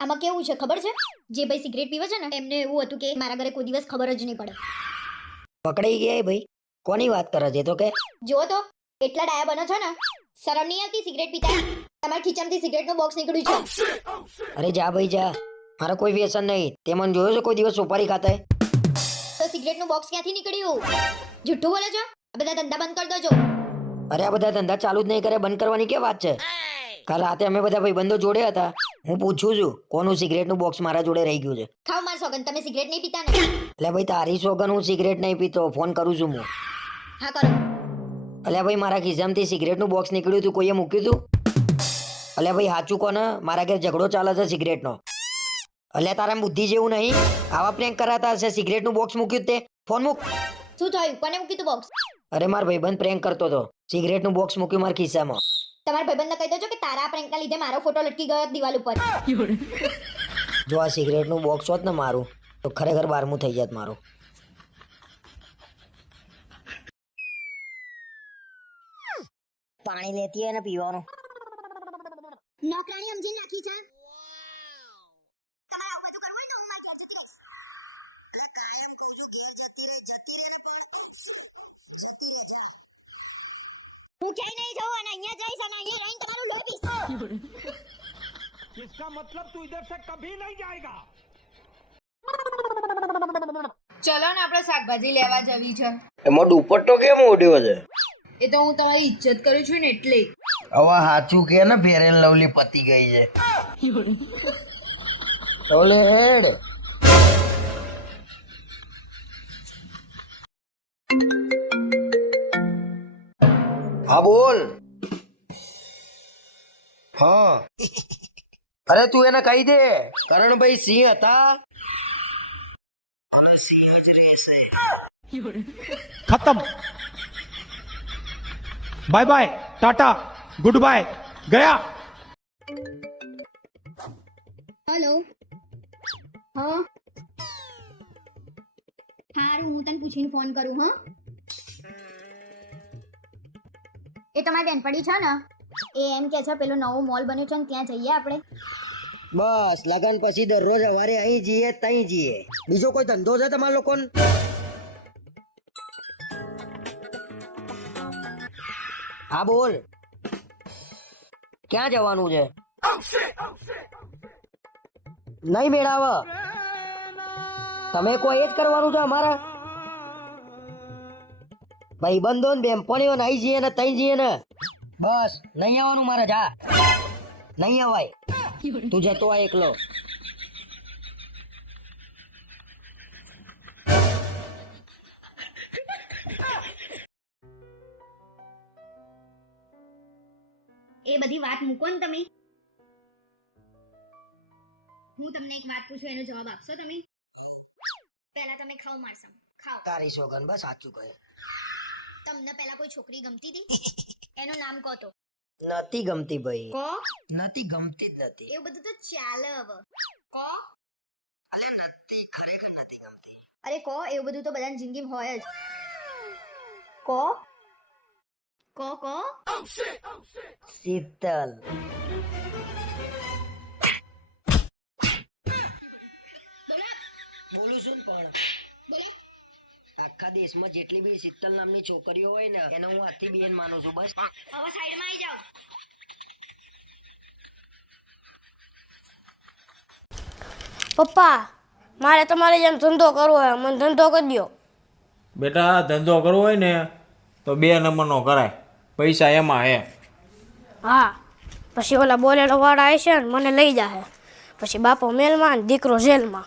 આમાં કેવું છે ખબર છે? જે ભાઈ સિગરેટ પીવે છે ને એમને એવું હતું કે મારા ઘરે કોઈ દિવસ ખબર જ નહીં પડે. પકડાઈ ગયા એ ભાઈ? કોની વાત કરે છે તો કે? જો તો એટલા ડાયા બનો છો ને શરમ નહીં આવતી સિગરેટ પીતા? તમારા ખીચામાંથી સિગરેટનું બોક્સ નીકળ્યું છે. અરે જા ભાઈ જા. મારે કોઈ વ્યસન નહીં. તે મને જોયો છે કોઈ દિવસ સુપારી ખાતા? તો તો સિગરેટનું બોક્સ ક્યાંથી નીકળ્યું? જુઠ્ઠું બોલે છો? આ બધા ધંધા બંધ કરી દો અરે આ બધા ધંધા ચાલુ જ નહીં કરે બંધ કરવાની કે વાત છે? કાલ રાતે અમે બધા ભાઈબંધો જોડે હતા. હું પૂછું છું કોનું સિગરેટનું બોક્સ મારા જોડે રહી ગયું છે? ખાવ માર સોગન તમે સિગરેટ નહીં પીતા ને? એટલે ભાઈ તારી સોગન હું સિગરેટ નહીં પીતો ફોન કરું છું હું. હા કરો. અલ્યા ભાઈ મારા ખિસ્સામાંથી સિગરેટનું બોક્સ નીકળ્યું હતું કોઈએ મૂક્યું હતું? અલ્યા ભાઈ સાચું કોને? મારા ઘેર ઝઘડો ચાલે છે સિગરેટનો. અલ્યા તારા બુદ્ધિ જેવું નહીં? આવા પ્રેન્ક કરાતા હશે સિગરેટનું બોક્સ મૂક્યું તે? ફોન મૂક. શું થયું? કોને મૂક્યું તું બોક્સ અરે માર ભાઈબંધ પ્રેન્ક કરતો હતો. સિગરેટનું બોક્સ મૂક્યું મારા ખિસ્સામાં. તમારા ભાઈબંધને કહી દેજો કે તારા પ્રેન્કના લીધે મારો ફોટો લટકી ગયો દિવાલ ઉપર. જો આ સિગરેટનું બોક્સ હોત ને મારું તો ખરેખર બારમું થઈ જાત મારું. પાણી લેતી હોય ને પીવાનું. નોકરાણી સમજીને નાખી છે. इसका मतलब तू इधर से कभी नहीं जाएगा ચલો ને આપણે શાકભાજી લેવા જવી છે એમાં દુપટ્ટો કેમ ઓઢ્યો છે એ તો હું તમારી ઇજ્જત કરું છું ને એટલે હવે સાચું કે ને ફેરેન લવલી પતી ગઈ છે ઓલે હેડ હા બોલ હા. અરે તું એને કહી દે. કરણભાઈ સિંહ હતા. ખતમ. Bye bye tata good bye ગયા. હેલો હા. હારું હું તને પૂછીને ફોન કરું હા? એ તમારી બેનપણી છે ને? એ એમ કે છે, પેલો નવો મોલ બન્યો છે ને, ત્યાં જઈએ આપણે. બસ, લગન પછી દરરોજ સવારે અહીં જઈએ તઈ જઈએ. બીજો કોઈ ધંધો છે તમારા લોકોને? હા, બોલ. ક્યાં જવાનું છે? નહીં મેળાવ. તમે કોઈ એ જ કરવાનું છે અમારા? ભાઈબંધો ને બેનપણીઓ ને અહીં જઈએ ને તઈ જઈએ ને. બસ નહીં આવવાનું મારે જા. નહીં અવાય. તું જતો આ એકલો. એ બધી વાત મૂકો ને તમે. હું તમને એક વાત પૂછું એનો જવાબ આપશો તમે? પહેલા તમે ખાવ મારસમ ખાવ તારી સોગન બસ સાચું કહે. તમને પહેલા કોઈ છોકરી ગમતી હતી? એનું નામ કહો તો. નથી ગમતી ભાઈ. કો? નથી ગમતી જ નથી. એવું બધું તો ચાલે હવે. કો? અરે નથી ખરેખર નથી ગમતી. અરે કો એવું બધું તો બધાની જિંદગીમાં હોય જ. કો? કો કો? શીતલ. બોલું છું પણ. આખા દેશમાં જેટલી બી શીતલ નામની છોકરીઓ હોય ને એને હું હાથી બેન માનું છું બસ. હવે સાઈડમાં આવી જાઓ. પપ્પા મારે તમારે જેમ ધંધો કરવો હોય મને ધંધો કરી દો બેટા ધંધો કરવો હોય ને તો બે નંબરનો કરાય. પૈસા એમાં હે. હા પછી ઓલા બોલેલો વાળા આવશે ને મને લઈ જાહે. પછી બાપો મેલમાં ને દીકરો જેલમાં.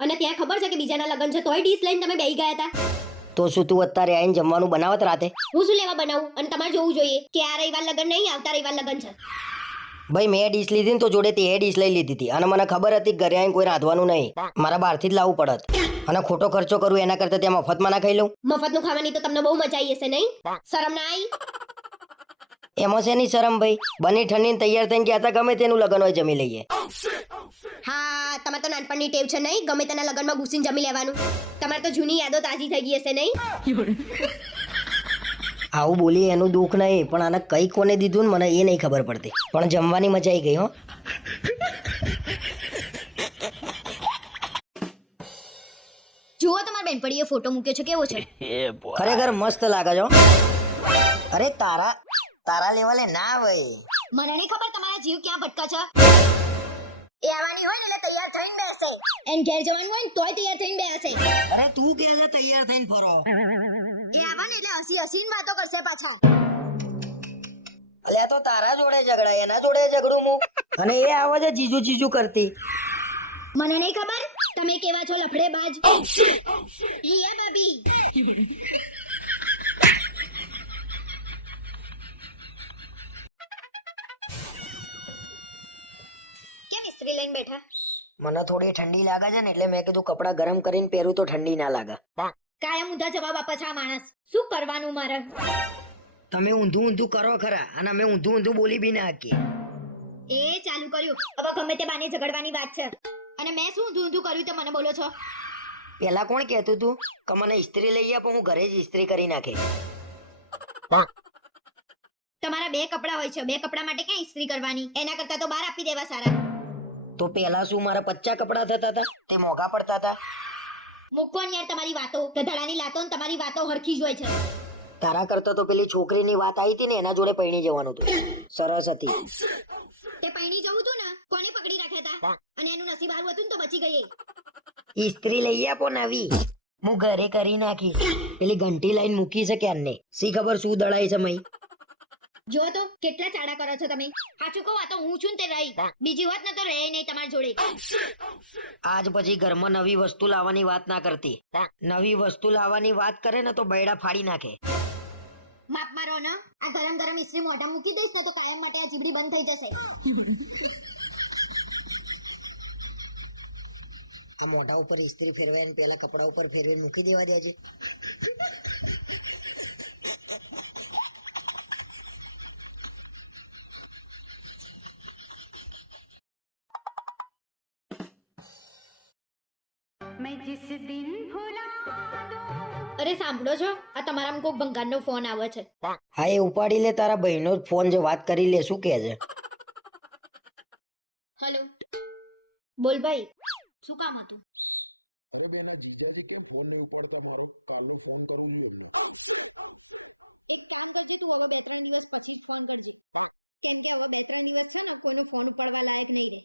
અને ત્યાં ખબર છે કે બીજાના લગ્ન છે તોય ડીશ લઈને તમે બેહી ગયા હતા. તો શું તું અત્યારે આઈને જમવાનું બનાવત રાતે? હું શું લેવા બનાવું? અને તમારે જોવું જોઈએ કે આ રવિવાર લગ્ન નહીં આવતા રવિવાર લગ્ન છે. ભાઈ મેં ડીશ લીધી ને તો જોડે તે ડીશ લઈ લીધી હતી. અને મને ખબર હતી ઘરે આવીને કોઈ રાંધવાનું નહીં. મારા બહારથી જ લાવવું પડત. અને ખોટો ખર્ચો કરું એના કરતા ત્યાં મફતમાં ના ખાઈ લઉં? મફતનું ખાવાની તો તમને બહુ મજા આવી હશે નહીં? શરમ ના આવી? એમાં શેની શરમ ભાઈ? બની ઠંડીને તૈયાર થઈને ગયા હતા ગમે તેનું લગન હોય જમી લઈએ. હા તમારે તો નાનપણની ટેવ છે નહીં? ગમે તેના લગ્નમાં ઘૂસીને જમી લેવાનું. તમારે તો જૂની યાદો તાજી થઈ ગઈ હશે નહીં? આવું બોલી એનું દુઃખ નહીં પણ આને કઈ કોને દીધું ને મને એ નહીં ખબર પડતી. પણ જમવાની મજા આવી ગઈ હો. જુઓ તમારા બેનપણીએ ફોટો મૂક્યો છે કેવો છે. ખરેખર મસ્ત લાગે છો અરે તારા તારા લેવલે ના ભાઈ. મને નહીં ખબર તમારા જીવ ક્યાં ભટકા છે? એન ઘેર જવાનું હોય ને તોય તૈયાર થઈને બેસે અરે તું કે છે તૈયાર થઈને ફરો. એ આવવાની એટલે હસી હસીને વાતો કરશે પાછો. અલ્યા તો તારા જોડે ઝઘડા એના જોડે ઝઘડું હું અને એ આવે છે જીજુ જીજુ કરતી. મને નહીં ખબર? તમે કેવા છો લફડે બાજ એ હે ભાભી. કેમ ઇસ્ત્રી લઈને બેઠા? મને થોડી ઠંડી લાગે છે ને એટલે મેં કીધું કપડાં ગરમ કરીને પહેરું તો ઠંડી ના લાગે. કાયમ ઊંધા જવાબ આપે છે આ માણસ. શું કરવાનું મારે? તમે ઊંધું ઊંધું કરો ખરા અને અમે ઊંધું ઊંધું બોલી બી ના શકીએ એ ચાલુ કર્યું. હવે ગમે તે બાને ઝઘડવાની વાત છે. અને મેં શું ઊંધું ઊંધું કર્યું તે મને બોલો છો? પેલા કોણ કહેતું તું? કે મને ઇસ્ત્રી લઈ આપો હું ઘરે જ ઇસ્ત્રી કરી નાખે. તમારા બે કપડા હોય છે. બે કપડા માટે ક્યાં ઇસ્ત્રી કરવાની? એના કરતા તો બહાર આપી દેવા સારા. તો પેલા શું મારા પચ્ચા કપડાં થતા હતા? તે મોંઘા પડતા હતા? મૂકો ને યાર તમારી વાતો. ગધડાની લાતો ને તમારી વાતો હરખી જ હોય છે. તારા કરતા તો પેલી છોકરીની વાત આવી હતી ને એના જોડે પૈણી જવાનું હતું. સરસ હતી. તે પૈણી જવું તું ને કોને પકડી રાખ્યા હતા? અને એનું નસીબ આવું હતું ને તો બચી ગઈ. ઇસ્ત્રી લઈ આપો નવી હું ઘરે કરી નાખી પેલી ઘંટી લાઈન મૂકી છે ક્યારને? સી ખબર શું દળાય છે મઈ જો તો કેટલા ચાડા કરો છો તમે. સાચું કહું આ તો હું છું ને તે રહી. બીજી હોત ને તો રહે નહીં તમારી જોડે. આજ પછી ઘરમાં નવી વસ્તુ લાવવાની વાત ના કરતી. નવી વસ્તુ લાવવાની વાત કરે ને તો બૈડા ફાડી નાખે. માપ મારો ને. આ ગરમ ગરમ ઇસ્ત્રી મોઢા મૂકી દઈશ ને તો કાયમ માટે આ જીબડી બંધ થઈ જશે. આ મોઢા ઉપર ઇસ્ત્રી ફેરવાય પેલા કપડા ઉપર ફેરવીને મૂકી દેવા દે અરે સાંભળો છો આ તમારા કોઈક ભંગારનો ફોન આવે છે. હા એ ઉપાડી લે તારા ભાઈનો ફોન જે વાત કરી લે શું કહે છે? હેલો બોલ ભાઈ શું કામ હતું? એક કામ કરજે તું હવે બે ત્રણ દિવસ પછી જ ફોન કરજે. કેમ કે હવે બે ત્રણ દિવસ છે ને કોઈનો ફોન ઉપાડવા લાયક નહીં રહે.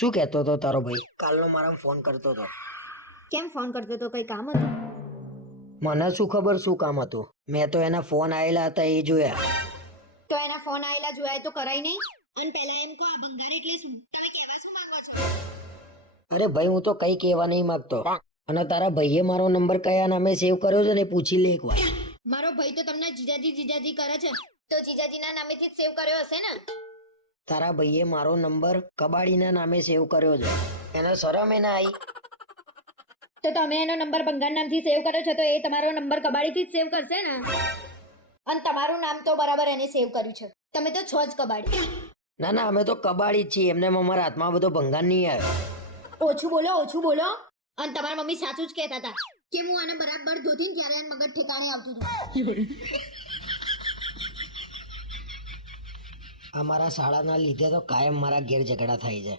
શું કહેતો હતો તારો ભાઈ? કાલનો મારા ફોન કરતો હતો. કેમ ફોન કરતો હતો? કઈ કામ હતું? મને શું ખબર શું કામ હતું? મેં તો એના ફોન આવેલા હતા એ જોયા. તો એના ફોન આયેલા જોયા તો કરાય નહીં? અને પહેલા એમ કહો આ ભંગાર એટલે શું? તમે કહેવા શું માંગો છો? અરે ભાઈ હું તો કઈ કહેવા નહીં માંગતો. અને તારા ભાઈએ મારો નંબર કયા નામે સેવ કર્યો છે ને પૂછી લે એકવાર. મારો ભાઈ તો તમને જીજાજી જીજાજી કરે છે. તો જીજાજીના નામેથી જ સેવ કર્યો હશે ને? તારા ભાઈએ મારો નંબર કબાડીના નામે સેવ કર્યો છે. એને શરમ એ ના આવી તો તમે એનો નંબર બંગાળ નામથી સેવ કર્યો છે તો એ તમારો નંબર કબાડીથી જ સેવ કરશે ને? અને તમારું નામ તો બરાબર એને સેવ કર્યું છે. તમે તો છો જ કબાડી. ના ના અમે તો કબાડી જ છીએ. એમને અમારા હાથમાં બધો ભંગાર નહીં આવ્યો ઓછું બોલો ઓછું બોલો. અને તમારા મમ્મી સાચું જ કહેતા હતા કે હું આને બરાબર ધોતી ત્યારે એને મગજ ઠેકાણે આવતું હતું. અમારા શાળાના લીધે તો કાયમ મારા ઘેર ઝઘડા થાય છે.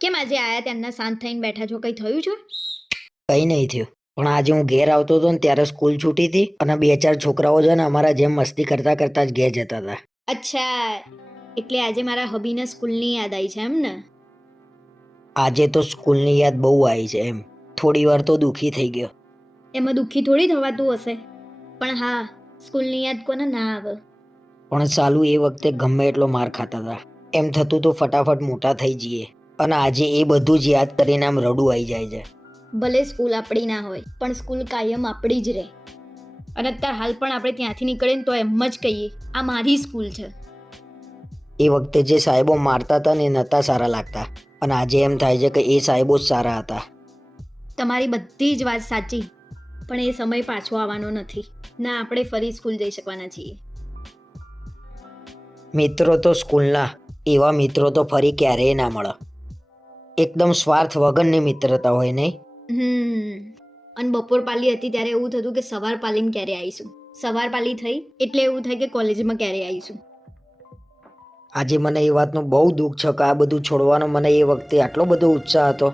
કેમ આજે આયા તેમના શાંત થઈને બેઠા છો? કઈ થયું છે? કઈ નહીં થયું. પણ આજે હું ઘેર આવતો હતો ત્યારે સ્કૂલ છૂટી હતી અને બે ચાર છોકરાઓ છે ને અમારા જેમ મસ્તી કરતા કરતા જ ઘેર જતા હતા. અચ્છા. એટલે આજે મારા હબીના સ્કૂલની યાદ આવી છે એમ ને? આજે તો સ્કૂલની યાદ બહુ આવી છે એમ. થોડી વાર તો દુઃખી થઈ ગયો. એમાં દુઃખી થોડી થવાતું હશે. પણ હા સ્કૂલની યાદ કોને ના આવે. પણ સાલું એ વખતે ગમે એટલો માર ખાતા હતા. એમ થતું તો ફટાફટ મોટા થઈ જઈએ. અને આજે એ બધું જ યાદ કરીને આમ રડું આવી જાય છે. ભલે સ્કૂલ આપણી ના હોય પણ સ્કૂલ કાયમ આપણી જ રહે. અને અત્યારે હાલ પણ આપણે ત્યાંથી નીકળીએ ને તો એમ જ કહીએ આ મારી સ્કૂલ છે. એ વખતે જે સાહેબો મારતા હતા ને એ નહોતા સારા લાગતા. અને આજે એમ થાય છે કે એ સાહેબો જ સારા હતા. તમારી બધી જ વાત સાચી પણ એ સમય પાછો આવવાનો નથી. ના આપણે ફરી સ્કૂલ જઈ શકવાના છીએ. મિત્રો તો સ્કૂલના એવા મિત્રો તો ફરી ક્યારેય ના મળે. એકદમ સ્વાર્થ વગરની મિત્રતા હોય નહીં? હમ. અને બપોર પાલી હતી ત્યારે એવું થતું કે સવાર પાલીને ક્યારે આવીશું? સવાર પાલી થઈ એટલે એવું થાય કે કોલેજમાં ક્યારે આવીશું? આજે મને એ વાતનું બહુ દુઃખ છે કે આ બધું છોડવાનો મને એ વખતે આટલો બધો ઉત્સાહ હતો.